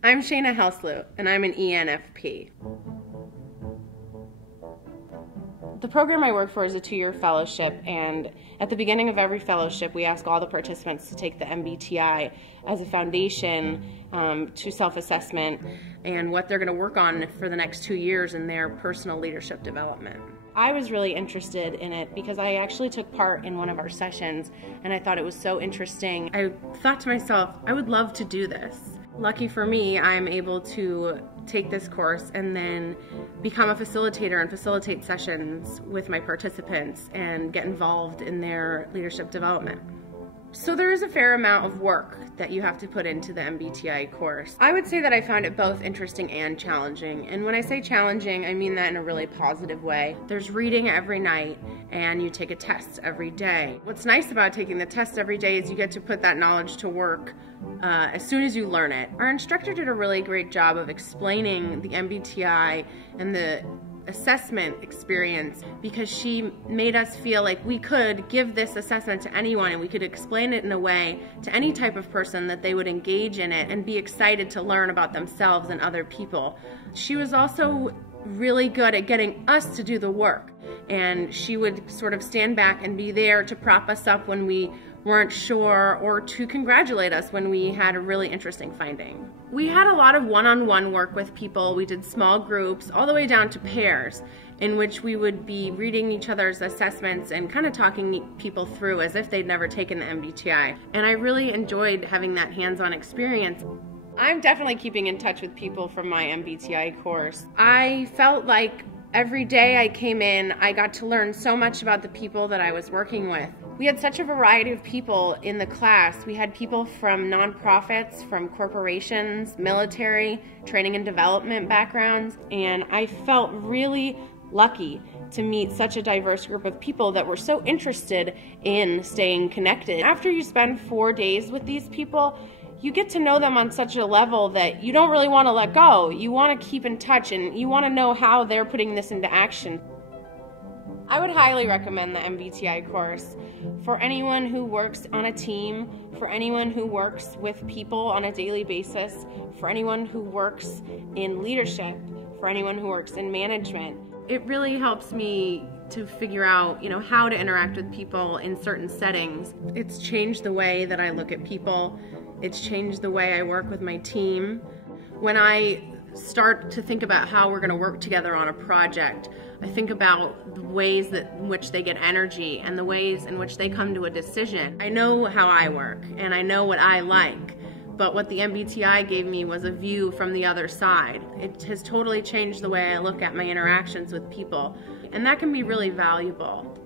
I'm Shaine Helsloot, and I'm an ENFP. The program I work for is a 2-year fellowship, and at the beginning of every fellowship, we ask all the participants to take the MBTI as a foundation to self-assessment and what they're going to work on for the next 2 years in their personal leadership development. I was really interested in it because I actually took part in one of our sessions, and I thought it was so interesting. I thought to myself, I would love to do this. Lucky for me, I'm able to take this course and then become a facilitator and facilitate sessions with my participants and get involved in their leadership development. So there is a fair amount of work that you have to put into the MBTI course. I would say that I found it both interesting and challenging. And when I say challenging, I mean that in a really positive way. There's reading every night and you take a test every day. What's nice about taking the test every day is you get to put that knowledge to work as soon as you learn it. Our instructor did a really great job of explaining the MBTI and the assessment experience because she made us feel like we could give this assessment to anyone and we could explain it in a way to any type of person that they would engage in it and be excited to learn about themselves and other people. She was also really good at getting us to do the work, and she would sort of stand back and be there to prop us up when we weren't sure or to congratulate us when we had a really interesting finding. We had a lot of one-on-one work with people. We did small groups all the way down to pairs in which we would be reading each other's assessments and kind of talking people through as if they'd never taken the MBTI. And I really enjoyed having that hands-on experience. I'm definitely keeping in touch with people from my MBTI course. I felt like every day I came in, I got to learn so much about the people that I was working with. We had such a variety of people in the class. We had people from nonprofits, from corporations, military, training and development backgrounds, and I felt really lucky to meet such a diverse group of people that were so interested in staying connected. After you spend 4 days with these people, you get to know them on such a level that you don't really want to let go. You want to keep in touch and you want to know how they're putting this into action. I would highly recommend the MBTI course for anyone who works on a team, for anyone who works with people on a daily basis, for anyone who works in leadership, for anyone who works in management. It really helps me to figure out, how to interact with people in certain settings. It's changed the way that I look at people. It's changed the way I work with my team. When I start to think about how we're going to work together on a project, I think about the ways in which they get energy and the ways in which they come to a decision. I know how I work and I know what I like, but what the MBTI gave me was a view from the other side. It has totally changed the way I look at my interactions with people, and that can be really valuable.